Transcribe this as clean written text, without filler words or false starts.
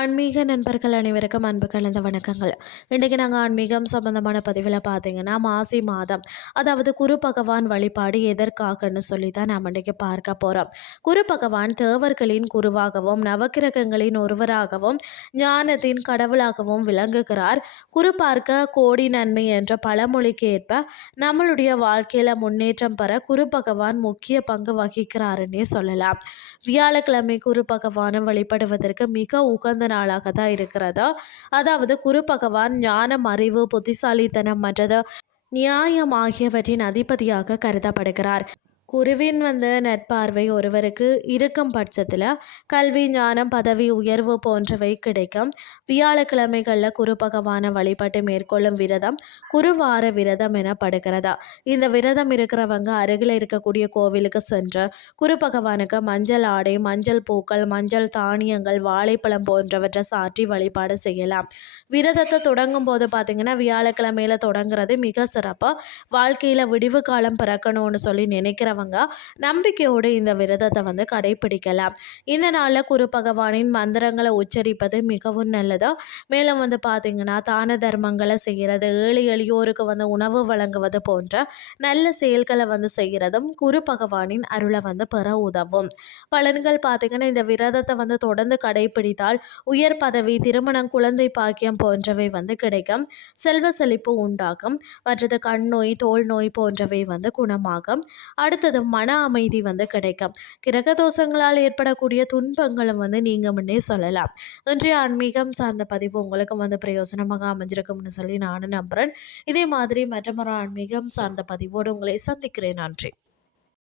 ஆன்மீக நண்பர்கள் அனைவருக்கும் அன்பு கலந்த வணக்கங்கள். இன்றைக்கி நாங்கள் ஆன்மீகம் சம்பந்தமான பதிவில் பார்த்தீங்கன்னா மாசி மாதம், அதாவது குரு பகவான் வழிபாடு எதற்காகன்னு சொல்லி தான் நாம் இன்றைக்கி பார்க்க போகிறோம். குரு பகவான் தேவர்களின் குருவாகவும் நவக்கிரகங்களின் ஒருவராகவும் ஞானத்தின் கடவுளாகவும் விளங்குகிறார். குரு பார்க்க கோடி நன்மை என்ற பழமொழிக்கு ஏற்ப நம்மளுடைய வாழ்க்கையில் முன்னேற்றம் பெற குரு பகவான் முக்கிய பங்கு வகிக்கிறாருன்னே சொல்லலாம். வியாழக்கிழமை குரு பகவானை வழிபடுவதற்கு மிக உகந்த நாளாக தான் இருக்கிறது. அதாவது குரு பகவான் ஞானம், அறிவு, புத்திசாலித்தனம் மற்றது நியாயம் ஆகியவற்றின் அதிபதியாக கருதப்படுகிறார். குருவின் நட்பார்வை ஒருவருக்கு இருக்கும் பட்சத்தில் கல்வி, ஞானம், பதவி உயர்வு போன்றவை கிடைக்கும். வியாழக்கிழமைகளில் குரு பகவானை வழிபட்டு மேற்கொள்ளும் விரதம் குருவார விரதம் எனப்படுகிறதா. இந்த விரதம் இருக்கிறவங்க அருகில் இருக்கக்கூடிய கோவிலுக்கு சென்று குரு பகவானுக்கு மஞ்சள் ஆடை, மஞ்சள் பூக்கள், மஞ்சள் தானியங்கள், வாழைப்பழம் போன்றவற்றை சாற்றி வழிபாடு செய்யலாம். விரதத்தை தொடங்கும் போது பார்த்திங்கன்னா வியாழக்கிழமையில் தொடங்குறது மிக சிறப்பு. வாழ்க்கையில் விடிவு காலம் பிறக்கணும்னு சொல்லி நினைக்கிறவங்க நம்பிக்கையோடு இந்த விரதத்தை கடைபிடிக்கலாம். இந்த நாளில் குரு பகவானின் மந்திரங்களை உச்சரிப்பது மிகவும் நல்லது. மேலும் பார்த்தீங்கன்னா தான தர்மங்களை செய்கிறது, ஏழை எளியோருக்கு உணவு வழங்குவது போன்ற நல்ல செயல்களை செய்கிறதும் குரு பகவானின் அருளை பெற உதவும். பலன்கள் பார்த்தீங்கன்னா இந்த விரதத்தை தொடர்ந்து கடைபிடித்தால் உயர் பதவி, திருமணம், குழந்தை பாக்கியம் போன்றவை கிடைக்கும். செல்வ செழிப்பு உண்டாகும். மற்றது கண் நோய், தோல் நோய் போன்றவை குணமாகும். அடுத்தது மன அமைதி கிடைக்கும். கிரக தோஷங்களால் ஏற்படக்கூடிய துன்பங்களும் நீங்க முன்னே சொல்லலாம். இன்றைய ஆன்மீகம் சார்ந்த பதிவு உங்களுக்கு பிரயோசனமாக அமைஞ்சிருக்கும்னு சொல்லி நானும் நம்புறேன். இதே மாதிரி மற்றொரு ஆன்மீகம் சார்ந்த பதிவோடு உங்களை சந்திக்கிறேன். நன்றி.